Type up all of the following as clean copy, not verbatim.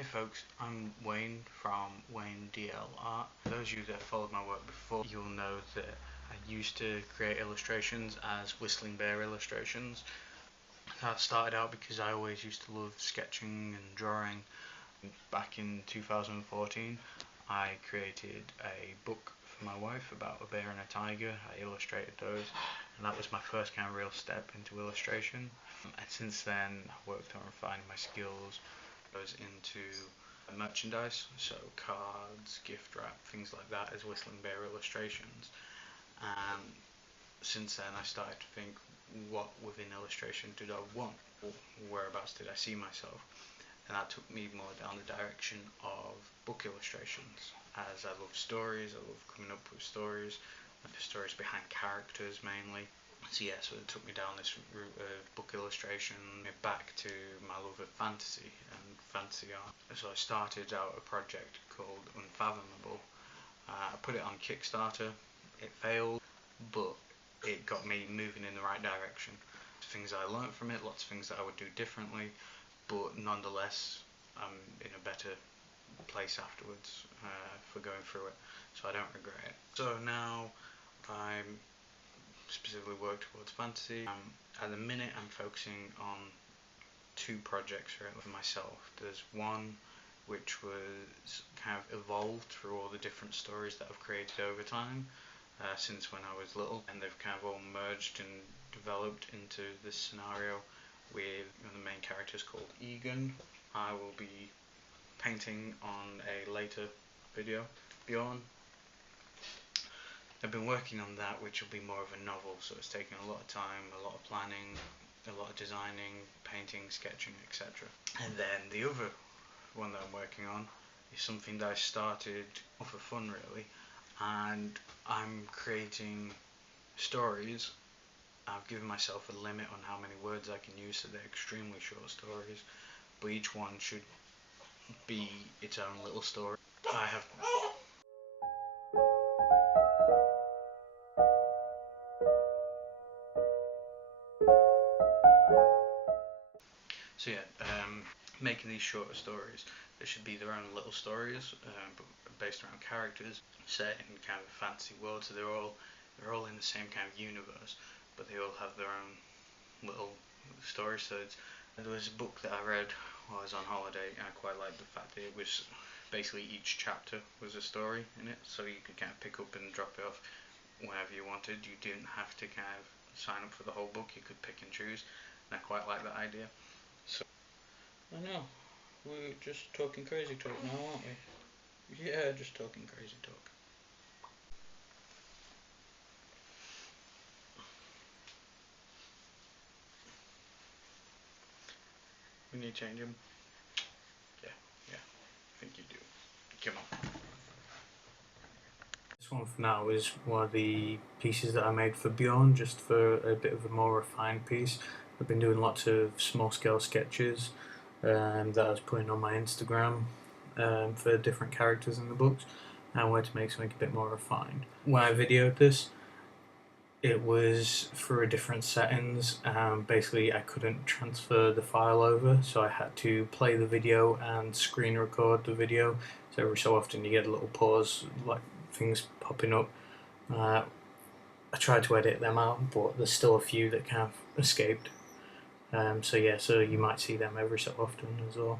Hey folks, I'm Wayne from WayneDL Art. For those of you that have followed my work before, you'll know that I used to create illustrations as Whistling Bear illustrations. That started out because I always used to love sketching and drawing. Back in 2014, I created a book for my wife about a bear and a tiger. I illustrated those, and that was my first kind of real step into illustration. And since then, I worked on refining my skills. Goes into merchandise, so cards, gift wrap, things like that as Whistling Bear illustrations. And since then I started to think, what within illustration did I want? Whereabouts did I see myself? And that took me more down the direction of book illustrations, as I love stories, I love coming up with stories, and the stories behind characters mainly. So yeah, so it took me down this route of book illustration, back to my love of fantasy and fantasy art. So I started out a project called Unfathomable. I put it on Kickstarter, it failed, but it got me moving in the right direction. Things I learned from it, lots of things that I would do differently, but nonetheless I'm in a better place afterwards for going through it, so I don't regret it. So now I'm specifically work towards fantasy. At the minute I'm focusing on two projects really for myself. There's one which was kind of evolved through all the different stories that I've created over time since when I was little, and they've kind of all merged and developed into this scenario with one of the main characters called Egan. I will be painting on a later video. Bjorn. I've been working on that, which will be more of a novel, so it's taken a lot of time, a lot of planning, a lot of designing, painting, sketching, etc. And then the other one that I'm working on is something that I started for fun really, and I'm creating stories. I've given myself a limit on how many words I can use, so they're extremely short stories, but each one should be its own little story. I have So yeah, making these shorter stories, they should be their own little stories, but based around characters, set in kind of a fantasy world. So they're all in the same kind of universe, but they all have their own little stories. So there was a book that I read while I was on holiday, and I quite liked the fact that it was basically each chapter was a story in it, so you could kind of pick up and drop it off whenever you wanted. You didn't have to kind of sign up for the whole book. You could pick and choose, and I quite like that idea. So I know, we're just talking crazy talk now, aren't we? Yeah, just talking crazy talk. We need to change him. Yeah, I think you do. Come on. This one for now is one of the pieces that I made for Bjorn, just for a bit of a more refined piece. I've been doing lots of small scale sketches that I was putting on my Instagram for different characters in the books, and I wanted to make something a bit more refined. When I videoed this, it was for different settings. Basically I couldn't transfer the file over, so I had to play the video and screen record the video, so every so often you get a little pause, like things popping up. I tried to edit them out, but there's still a few that kind of escaped. So yeah, so you might see them every so often as well.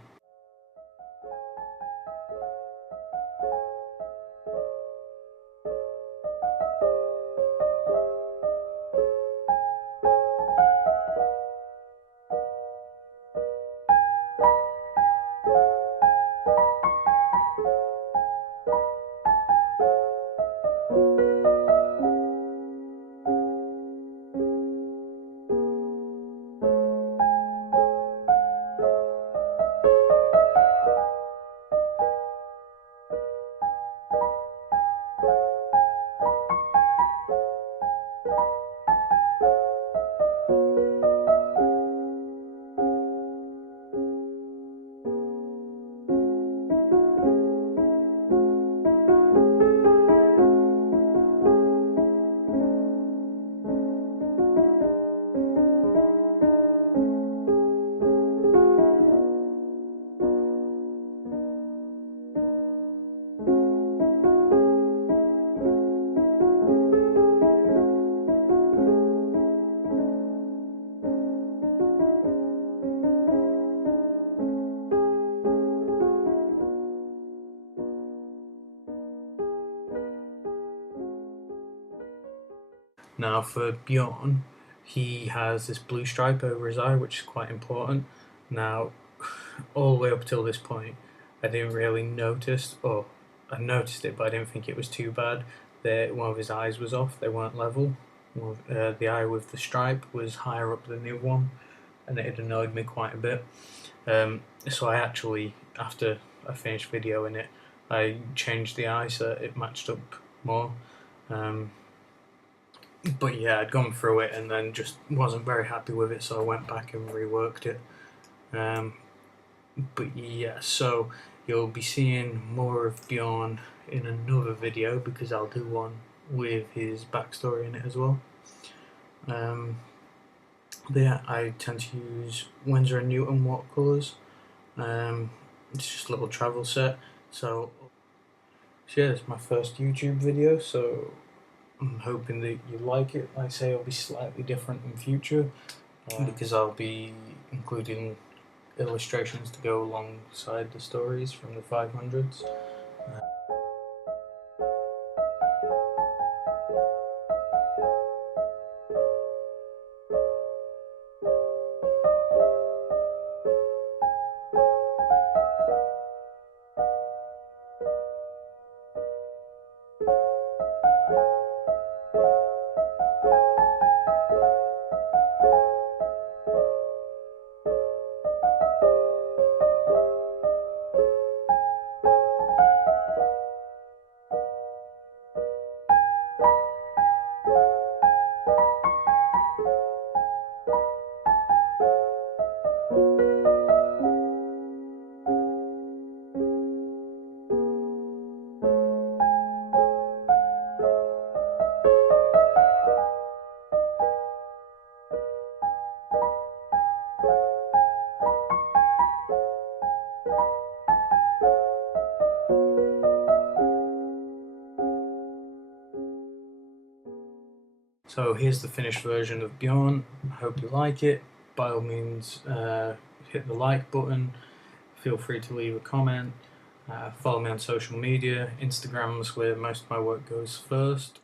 Now for Bjorn, he has this blue stripe over his eye, which is quite important. Now, all the way up till this point, I didn't really notice, or I noticed it, but I didn't think it was too bad that one of his eyes was off. They weren't level. The eye with the stripe was higher up than the other one, and it had annoyed me quite a bit. So I actually, after I finished videoing it, I changed the eye so it matched up more. But yeah, I'd gone through it and then just wasn't very happy with it, so I went back and reworked it. But yeah, so you'll be seeing more of Bjorn in another video, because I'll do one with his backstory in it as well. But yeah, I tend to use Winsor & Newton watercolours. It's just a little travel set. So yeah, it's my first YouTube video, so I'm hoping that you like it. Like I say, it'll be slightly different in future, because I'll be including illustrations to go alongside the stories from the 500s. So here's the finished version of Bjorn. I hope you like it. By all means, hit the like button. Feel free to leave a comment. Follow me on social media. Instagram's where most of my work goes first.